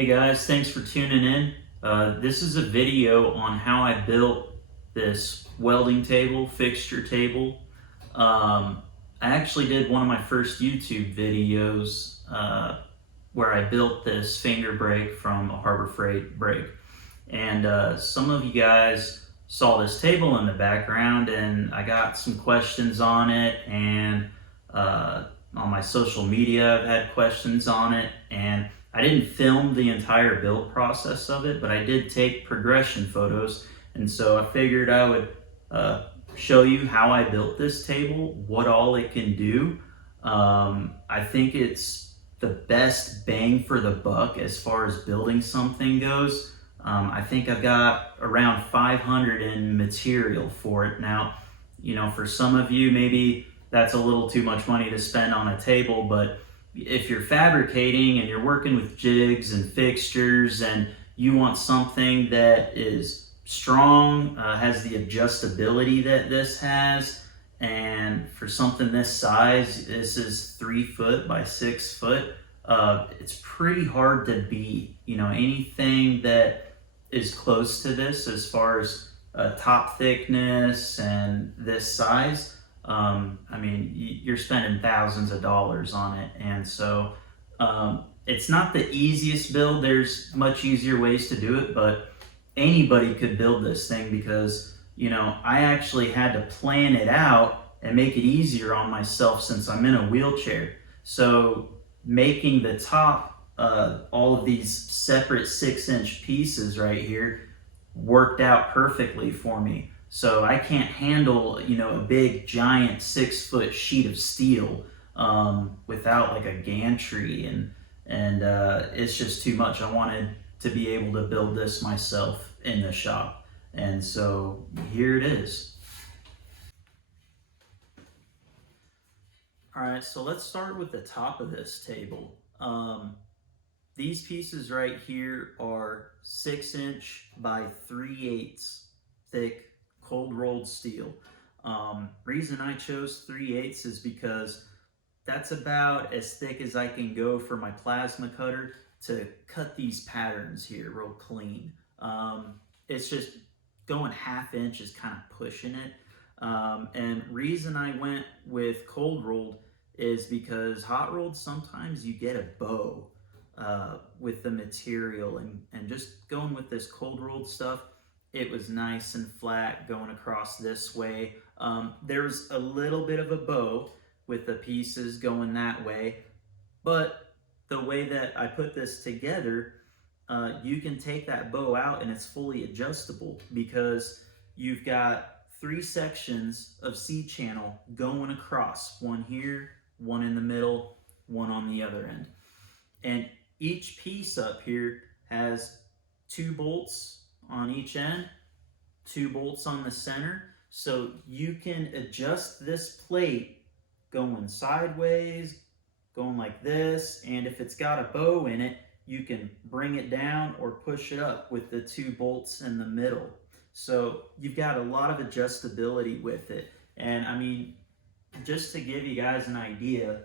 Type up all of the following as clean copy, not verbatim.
Hey guys, thanks for tuning in. This is a video on how I built this welding table, fixture table. I actually did one of my first YouTube videos where I built this finger brake from a Harbor Freight brake. And some of you guys saw this table in the background, and I got some questions on it, and on my social media I've had questions on it, and I didn't film the entire build process of it, but I did take progression photos, and so I figured I would show you how I built this table, what all it can do. I think it's the best bang for the buck as far as building something goes. I think I've got around 500 in material for it. Now, for some of you, maybe that's a little too much money to spend on a table, but if you're fabricating and you're working with jigs and fixtures and you want something that is strong, has the adjustability that this has, and for something this size, this is 3 foot by 6 foot, it's pretty hard to beat. Anything that is close to this as far as top thickness and this size, you're spending thousands of dollars on it. And so it's not the easiest build. There's much easier ways to do it, but anybody could build this thing because, I actually had to plan it out and make it easier on myself since I'm in a wheelchair. So making the top, all of these separate 6-inch pieces right here worked out perfectly for me. So I can't handle, a big giant 6-foot sheet of steel without like a gantry, and it's just too much. I wanted to be able to build this myself in the shop, and so here it is. All right, so let's start with the top of this table. These pieces right here are 6-inch by 3/8 thick cold rolled steel. Reason I chose 3/8 is because that's about as thick as I can go for my plasma cutter to cut these patterns here real clean. It's just going 1/2 inch is kind of pushing it. And reason I went with cold rolled is because hot rolled, sometimes you get a bow with the material, and just going with this cold rolled stuff, it was nice and flat going across this way. There's a little bit of a bow with the pieces going that way, but the way that I put this together, you can take that bow out and it's fully adjustable because you've got 3 sections of C-channel going across, one here, one in the middle, one on the other end. And each piece up here has 2 bolts on each end, 2 bolts on the center, so you can adjust this plate going sideways, going like this, and if it's got a bow in it, you can bring it down or push it up with the 2 bolts in the middle. So you've got a lot of adjustability with it. And just to give you guys an idea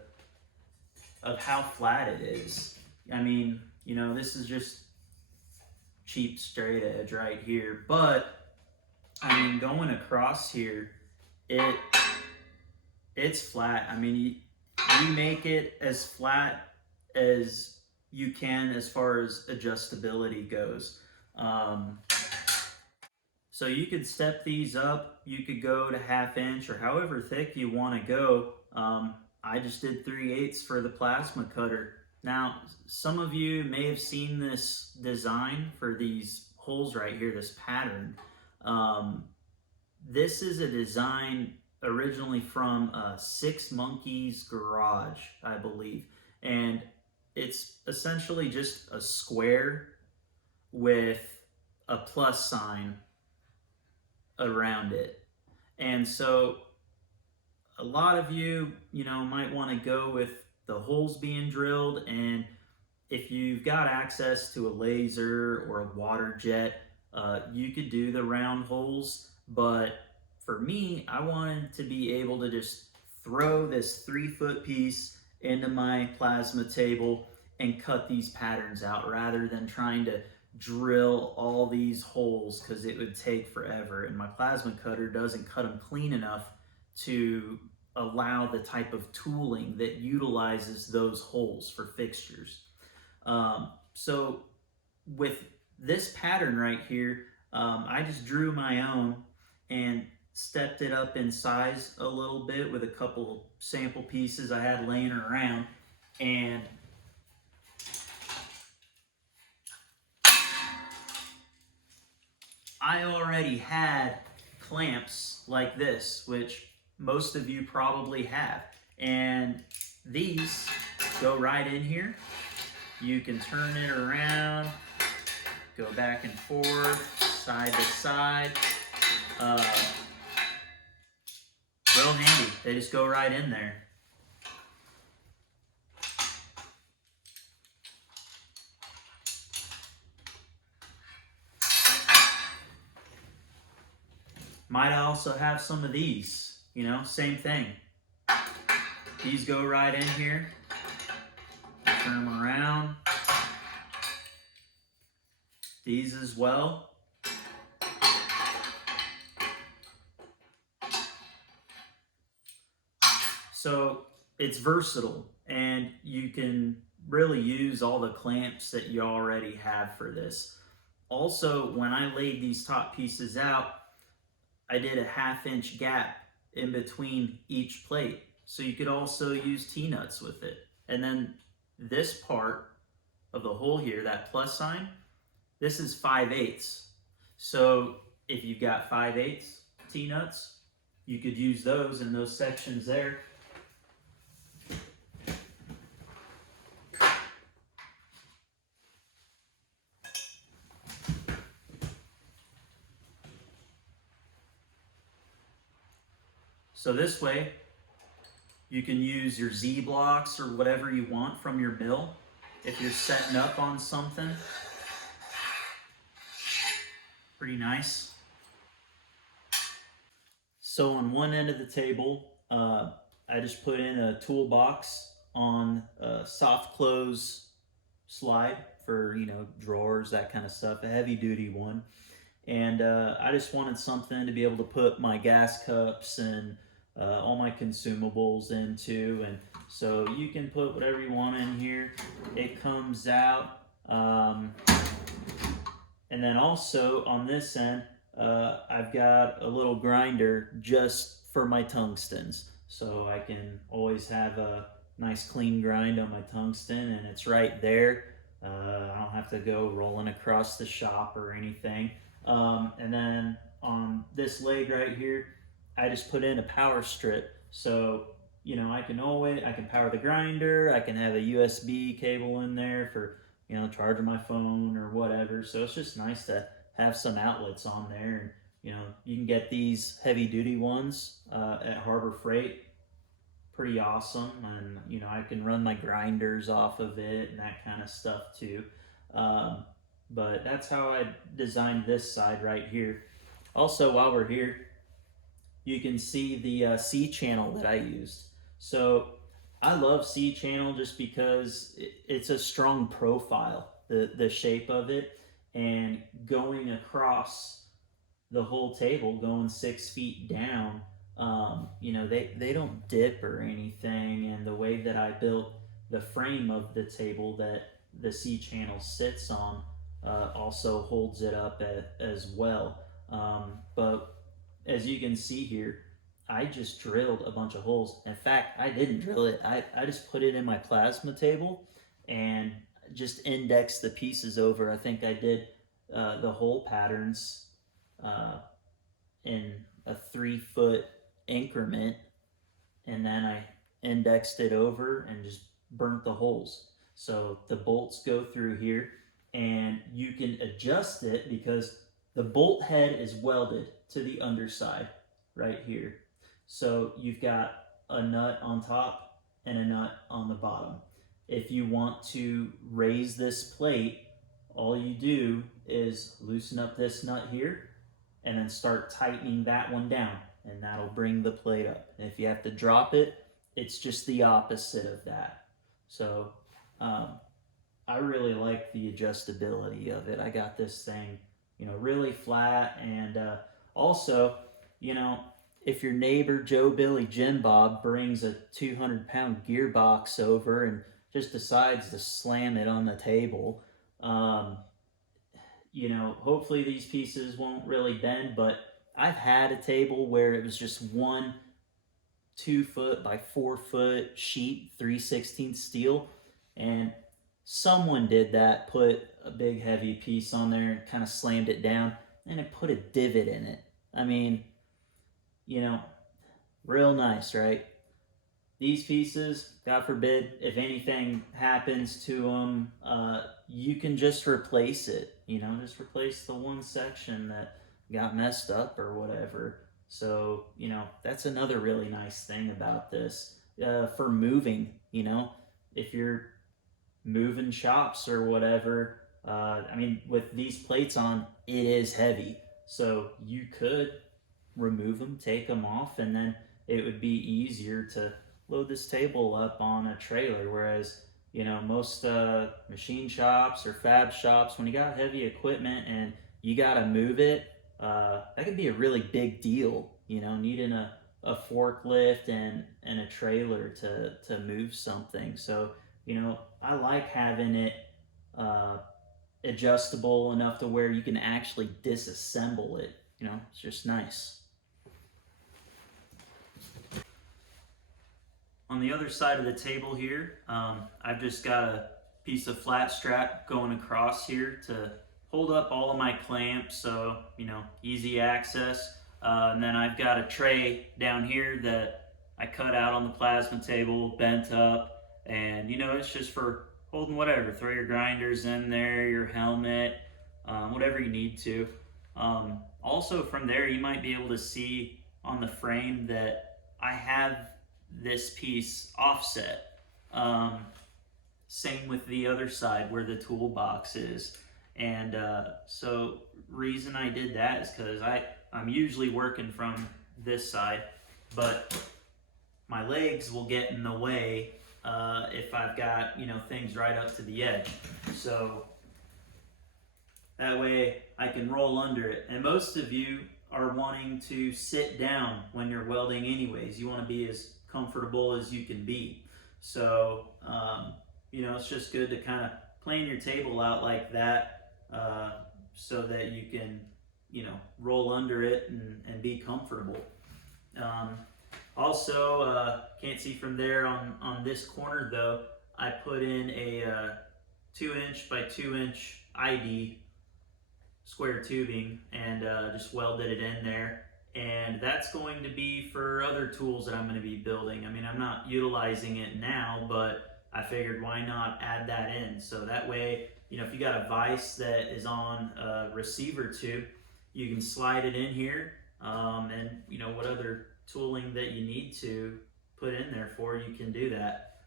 of how flat it is, this is just cheap straight edge right here, but going across here, it's flat. You make it as flat as you can as far as adjustability goes. So you could step these up, you could go to 1/2 inch or however thick you want to go. I just did 3/8 for the plasma cutter. Now, some of you may have seen this design for these holes right here, this pattern. This is a design originally from Six Monkeys Garage, I believe. And it's essentially just a square with a plus sign around it. And so a lot of you, might want to go with the holes being drilled, and if you've got access to a laser or a water jet, you could do the round holes. But for me, I wanted to be able to just throw this 3-foot piece into my plasma table and cut these patterns out rather than trying to drill all these holes because it would take forever. And my plasma cutter doesn't cut them clean enough to allow the type of tooling that utilizes those holes for fixtures. So with this pattern right here, I just drew my own and stepped it up in size a little bit with a couple sample pieces I had laying around. And I already had clamps like this, which most of you probably have. And these go right in here. You can turn it around, go back and forth, side to side. Real handy. They just go right in there. Might also have some of these, you know, same thing. These go right in here. Turn them around. These as well. So it's versatile, and you can really use all the clamps that you already have for this. Also, when I laid these top pieces out, I did a 1/2 inch gap in between each plate. So you could also use T-nuts with it. And then this part of the hole here, that plus sign, this is 5/8. So if you've got 5/8 T-nuts, you could use those in those sections there. So this way, you can use your Z blocks or whatever you want from your mill if you're setting up on something. Pretty nice. So on one end of the table, I just put in a toolbox on a soft close slide for, you know, drawers, that kind of stuff, a heavy duty one. And I just wanted something to be able to put my gas cups and all my consumables into. And so you can put whatever you want in here. It comes out. And then also on this end, I've got a little grinder just for my tungstens. So I can always have a nice clean grind on my tungsten, and it's right there. I don't have to go rolling across the shop or anything. And then on this leg right here, I just put in a power strip. So, you know, I can power the grinder, I can have a USB cable in there for, you know, charging my phone or whatever. So it's just nice to have some outlets on there. And, you know, you can get these heavy duty ones at Harbor Freight. Pretty awesome. And, you know, I can run my grinders off of it and that kind of stuff too. But that's how I designed this side right here. Also, while we're here, you can see the C channel that I used. So I love C channel just because it's a strong profile, the shape of it, and going across the whole table, going 6 feet down, you know, they don't dip or anything. And the way that I built the frame of the table that the C channel sits on also holds it up as well. But as you can see here, I just drilled a bunch of holes. In fact, I didn't drill it. I just put it in my plasma table and just indexed the pieces over. I think I did the hole patterns in a 3-foot increment, and then I indexed it over and just burnt the holes. So the bolts go through here, and you can adjust it because the bolt head is welded to the underside right here. So you've got a nut on top and a nut on the bottom. If you want to raise this plate, all you do is loosen up this nut here and then start tightening that one down, and that'll bring the plate up. And if you have to drop it, it's just the opposite of that. So I really like the adjustability of it. I got this thing, really flat, and also, you know, if your neighbor Joe Billy Jim Bob brings a 200-pound gearbox over and just decides to slam it on the table, um, hopefully these pieces won't really bend. But I've had a table where it was just one 2 foot by 4 foot sheet, 3/16 steel, and someone did that, put a big heavy piece on there and kind of slammed it down, and it put a divot in it. I mean, you know, real nice, right? These pieces, God forbid, if anything happens to them, you can just replace it. Just replace the one section that got messed up or whatever. So, that's another really nice thing about this. For moving, if you're moving shops or whatever, I mean, with these plates on, it is heavy. So you could remove them, take them off, and then it would be easier to load this table up on a trailer. Whereas, most machine shops or fab shops, when you got heavy equipment and you got to move it, that could be a really big deal, needing a forklift and a trailer to move something. So, I like having it uh, adjustable enough to where you can actually disassemble it. It's just nice. On the other side of the table here, I've just got a piece of flat strap going across here to hold up all of my clamps, so easy access. And then I've got a tray down here that I cut out on the plasma table, bent up, and it's just for holding whatever. Throw your grinders in there, your helmet, whatever you need to. Also, from there, you might be able to see on the frame that I have this piece offset. Same with the other side where the toolbox is. And so reason I did that is because I'm usually working from this side, but my legs will get in the way if I've got things right up to the edge. So that way I can roll under it. And most of you are wanting to sit down when you're welding anyways. You want to be as comfortable as you can be. So, it's just good to kind of plan your table out like that so that you can, roll under it and be comfortable. Also, can't see from there on this corner though, I put in a 2-inch by 2-inch ID square tubing and just welded it in there. And that's going to be for other tools that I'm going to be building. I mean, I'm not utilizing it now, but I figured why not add that in. So that way, if you got a vise that is on a receiver tube, you can slide it in here and, what other tooling that you need to put in there for, you can do that.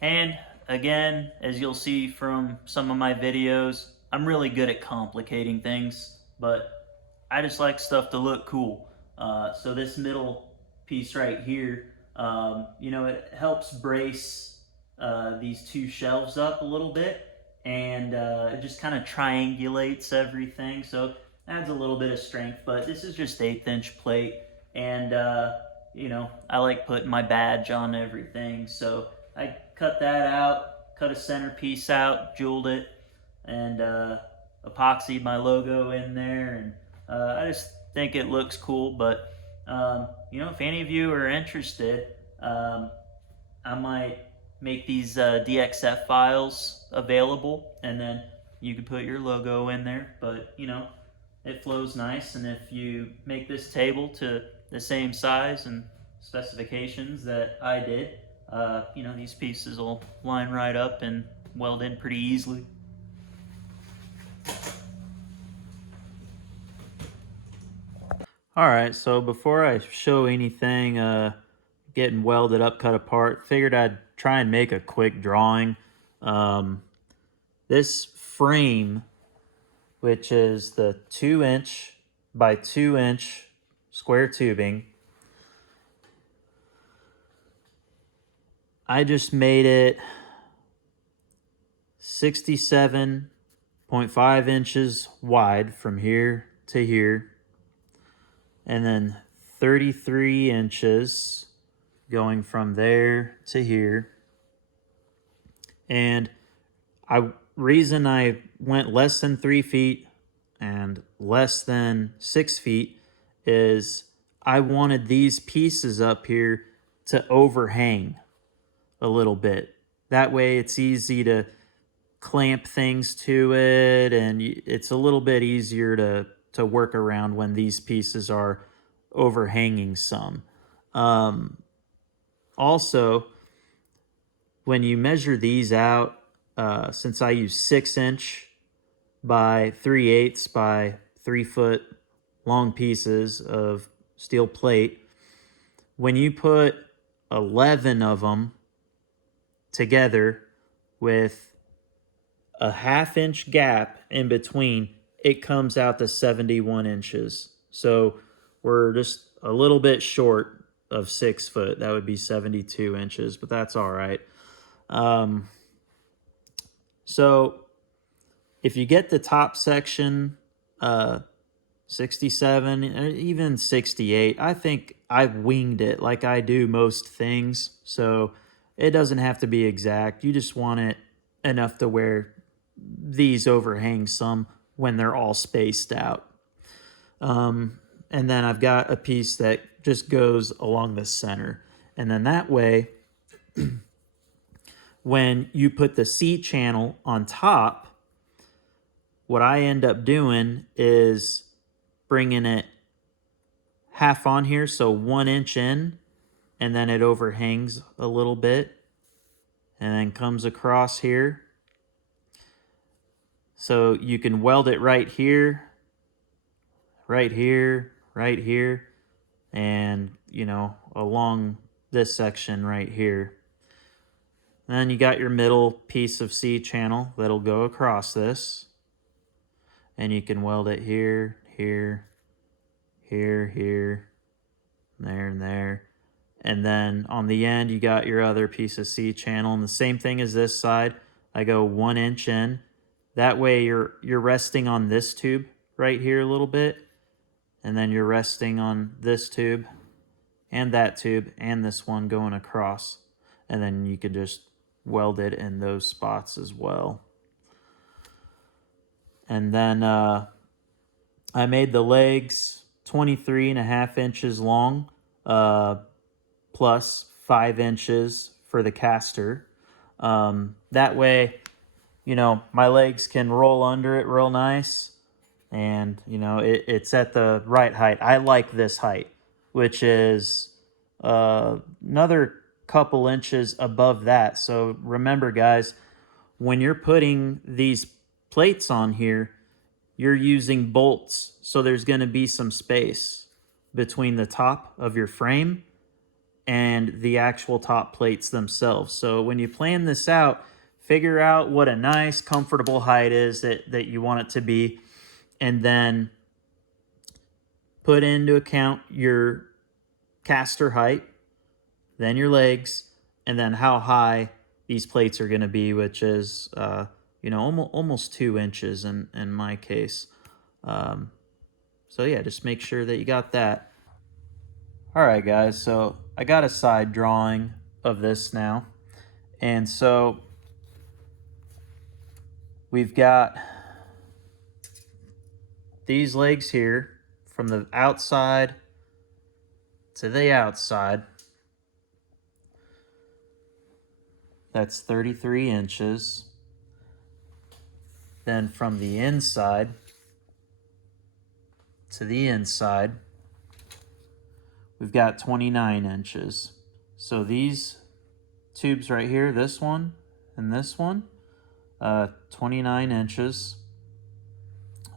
And again, as you'll see from some of my videos, I'm really good at complicating things, but I just like stuff to look cool. So this middle piece right here, it helps brace these two shelves up a little bit, and it just kind of triangulates everything, so adds a little bit of strength. But this is just 1/8-inch plate, and I like putting my badge on everything, so I cut that out, cut a centerpiece out, jeweled it, and epoxied my logo in there, and I just think it looks cool. But if any of you are interested, I might make these DXF files available, and then you can put your logo in there. But it flows nice, and if you make this table to the same size and specifications that I did, these pieces will line right up and weld in pretty easily. Alright, so before I show anything getting welded up, cut apart, figured I'd try and make a quick drawing. This frame, which is the 2-inch by 2-inch square tubing, I just made it 67.5 inches wide from here to here, and then 33 inches going from there to here. And reason I went less than 3 feet and less than 6 feet is I wanted these pieces up here to overhang a little bit. That way it's easy to clamp things to it, and it's a little bit easier to work around when these pieces are overhanging some. Also, when you measure these out, since I use 6-inch by 3/8 by 3 foot long pieces of steel plate, when you put 11 of them together with a 1/2 inch gap in between, it comes out to 71 inches. So we're just a little bit short of 6 foot. That would be 72 inches, but that's all right. So if you get the top section 67 or even 68, I think I've winged it like I do most things. So it doesn't have to be exact. You just want it enough to where these overhang some when they're all spaced out. And then I've got a piece that just goes along the center. And then that way, when you put the C channel on top, what I end up doing is bringing it half on here, so 1 inch in, and then it overhangs a little bit, and then comes across here. So you can weld it right here, right here, right here, and, you know, along this section right here. Then you got your middle piece of C channel that'll go across this, and you can weld it here, here, here, here, there, and there. And then on the end, you got your other piece of C channel. And the same thing as this side. I go 1 inch in. That way you're resting on this tube right here a little bit. And then you're resting on this tube and that tube and this one going across. And then you could just weld it in those spots as well. And then I made the legs 23.5 inches long, plus 5 inches for the caster. That way, you know, my legs can roll under it real nice, and, you know, it's at the right height. I like this height, which is another couple inches above that. So remember, guys, when you're putting these plates on here, you're using bolts, so there's going to be some space between the top of your frame and the actual top plates themselves. So when you plan this out, figure out what a nice, comfortable height is that you want it to be, and then put into account your caster height, then your legs, and then how high these plates are going to be, which is you know, almost 2 inches in my case. So yeah, just make sure that you got that. All right, guys, so I got a side drawing of this now. And so we've got these legs here from the outside to the outside. That's 33 inches. Then from the inside to the inside, we've got 29 inches. So these tubes right here, this one and this one, 29 inches.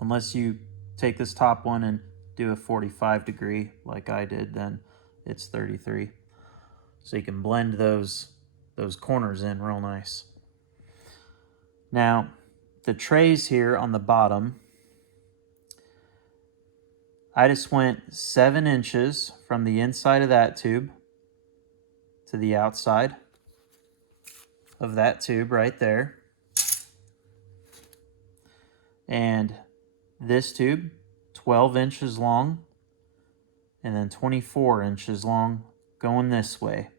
Unless you take this top one and do a 45 degree like I did, then it's 33. So you can blend those corners in real nice. Now, the trays here on the bottom, I just went 7 inches from the inside of that tube to the outside of that tube right there. And this tube, 12 inches long, and then 24 inches long going this way.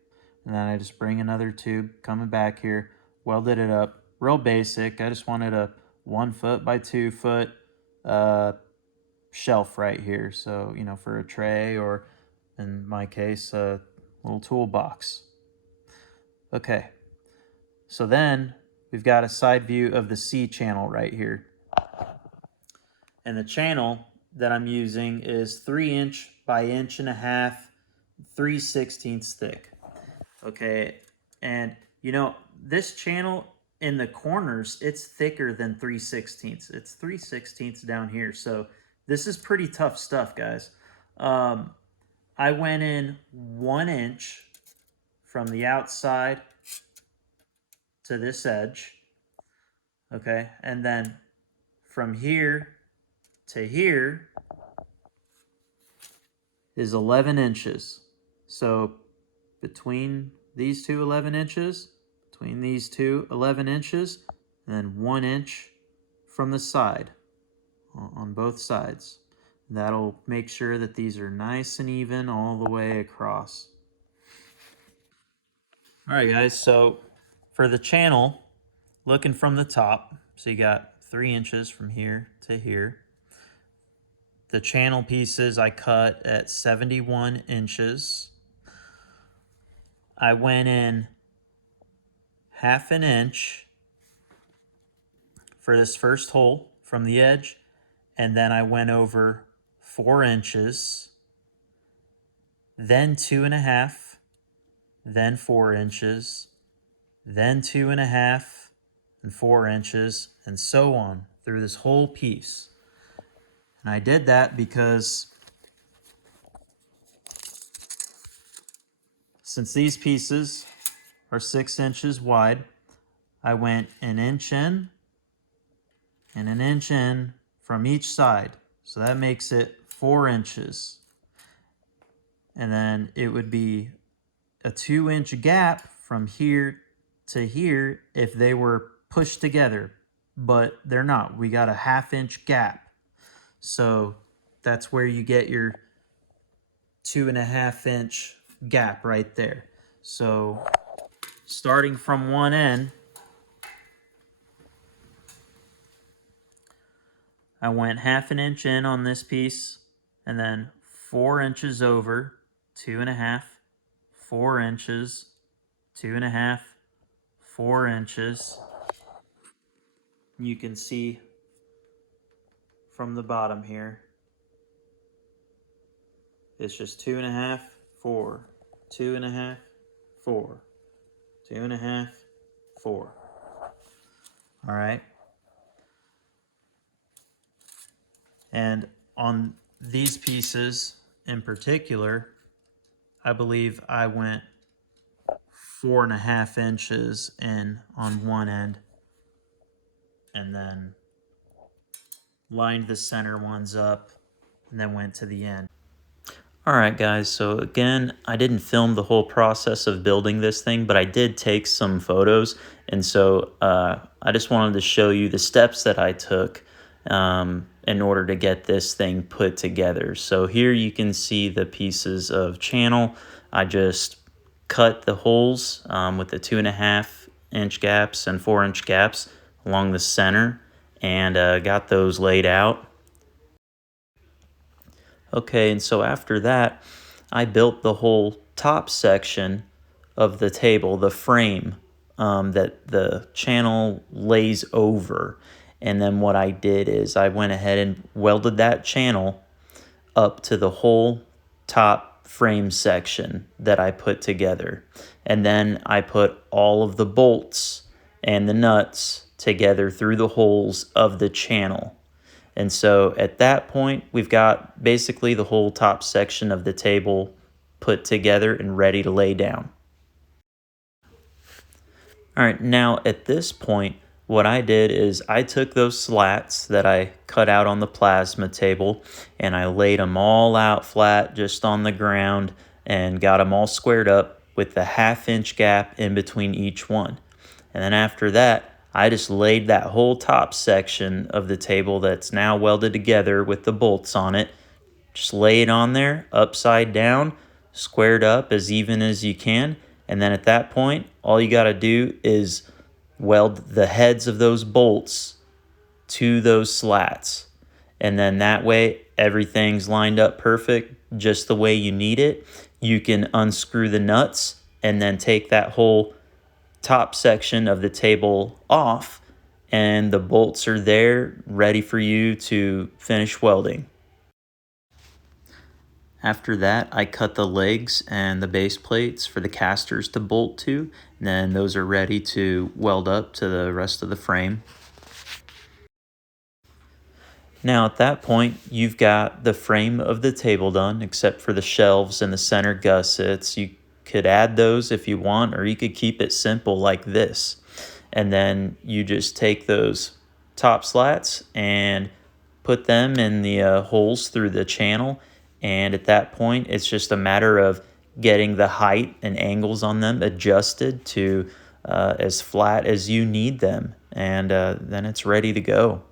And then I just bring another tube coming back here, welded it up, real basic. I just wanted a 1 foot by 2 foot shelf right here. So, you know, for a tray, or in my case, a little toolbox. Okay, so then we've got a side view of the C channel right here. And the channel that I'm using is 3" by 1.5", 3/16 thick. Okay, and you know, this channel in the corners, it's thicker than 3/16. It's 3/16 down here. So this is pretty tough stuff, guys. I went in 1 inch from the outside to this edge. Okay, and then from here to here is 11 inches. So between these two 11 inches, between these two 11 inches, and then 1 inch from the side on both sides. That'll make sure that these are nice and even all the way across. All right, guys, so for the channel, looking from the top, so you got 3 inches from here to here. The channel pieces I cut at 71 inches. I went in 1/2 inch for this first hole from the edge, and then I went over 4 inches, then 2.5, then 4 inches, then 2.5 and 4 inches, and so on through this whole piece. And I did that because since these pieces are 6 inches wide, I went 1 inch in and 1 inch in from each side. So that makes it 4 inches. And then it would be a 2-inch gap from here to here if they were pushed together, but they're not. We got a 1/2 inch gap. So that's where you get your 2.5 inch gap right there. So starting from one end, I went 1/2 inch in on this piece, and then 4 inches over, 2.5, 4 inches, 2.5, 4 inches. You can see from the bottom here, it's just 2.5, 4, 2.5, 4, 2.5, 4. All right. And on these pieces in particular, I believe I went 4.5 inches in on one end, and then lined the center ones up, and then went to the end. All right, guys, so again, I didn't film the whole process of building this thing, but I did take some photos, and so I just wanted to show you the steps that I took in order to get this thing put together. So here you can see the pieces of channel. I just cut the holes with the 2.5 inch gaps and 4 inch gaps along the center, and got those laid out. Okay, and so after that, I built the whole top section of the table, the frame that the channel lays over. And then what I did is I went ahead and welded that channel up to the whole top frame section that I put together. And then I put all of the bolts and the nuts together through the holes of the channel. And so at that point, we've got basically the whole top section of the table put together and ready to lay down. All right, now at this point, what I did is I took those slats that I cut out on the plasma table and I laid them all out flat just on the ground and got them all squared up with the 1/2 inch gap in between each one. And then after that, I just laid that whole top section of the table that's now welded together with the bolts on it, just lay it on there upside down, squared up as even as you can, and then at that point all you got to do is weld the heads of those bolts to those slats, and then that way everything's lined up perfect just the way you need it. You can unscrew the nuts and then take that whole top section of the table off, and the bolts are there ready for you to finish welding. After that, I cut the legs and the base plates for the casters to bolt to, and then those are ready to weld up to the rest of the frame. Now at that point, you've got the frame of the table done, except for the shelves and the center gussets. You could add those if you want, or you could keep it simple like this. And then you just take those top slats and put them in the holes through the channel. And at that point, it's just a matter of getting the height and angles on them adjusted to as flat as you need them. And then it's ready to go.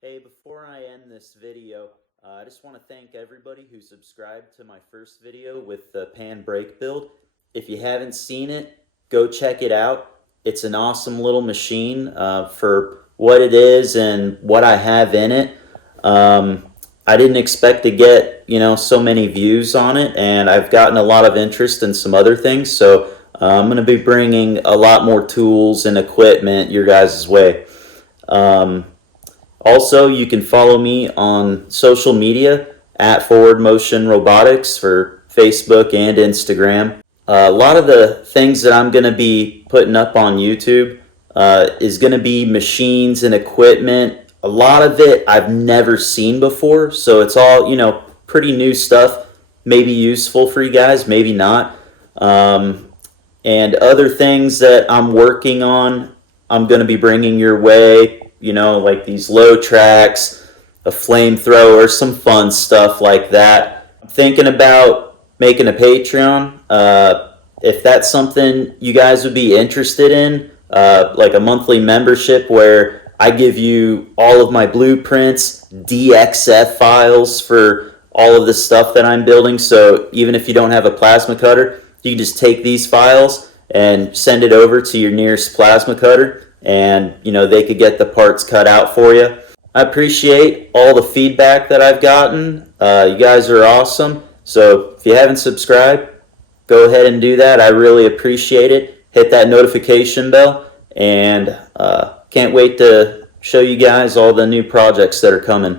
Hey, before I end this video, I just want to thank everybody who subscribed to my first video with the pan brake build. If you haven't seen it, go check it out. It's an awesome little machine for what it is and what I have in it. I didn't expect to get, so many views on it, and I've gotten a lot of interest in some other things, so I'm going to be bringing a lot more tools and equipment your guys' way. Also, you can follow me on social media at Forward Motion Robotics for Facebook and Instagram. A lot of the things that I'm going to be putting up on YouTube is going to be machines and equipment. A lot of it I've never seen before, so it's all, pretty new stuff. Maybe useful for you guys, maybe not. And other things that I'm working on, I'm going to be bringing your way. Like these low tracks, a flamethrower, some fun stuff like that. I'm thinking about making a Patreon. If that's something you guys would be interested in, like a monthly membership where I give you all of my blueprints, DXF files for all of the stuff that I'm building. So even if you don't have a plasma cutter, you can just take these files and send it over to your nearest plasma cutter, and they could get the parts cut out for you. I appreciate all the feedback that I've gotten. You guys are awesome. So if you haven't subscribed, go ahead and do that. I really appreciate it. Hit that notification bell, and can't wait to show you guys all the new projects that are coming.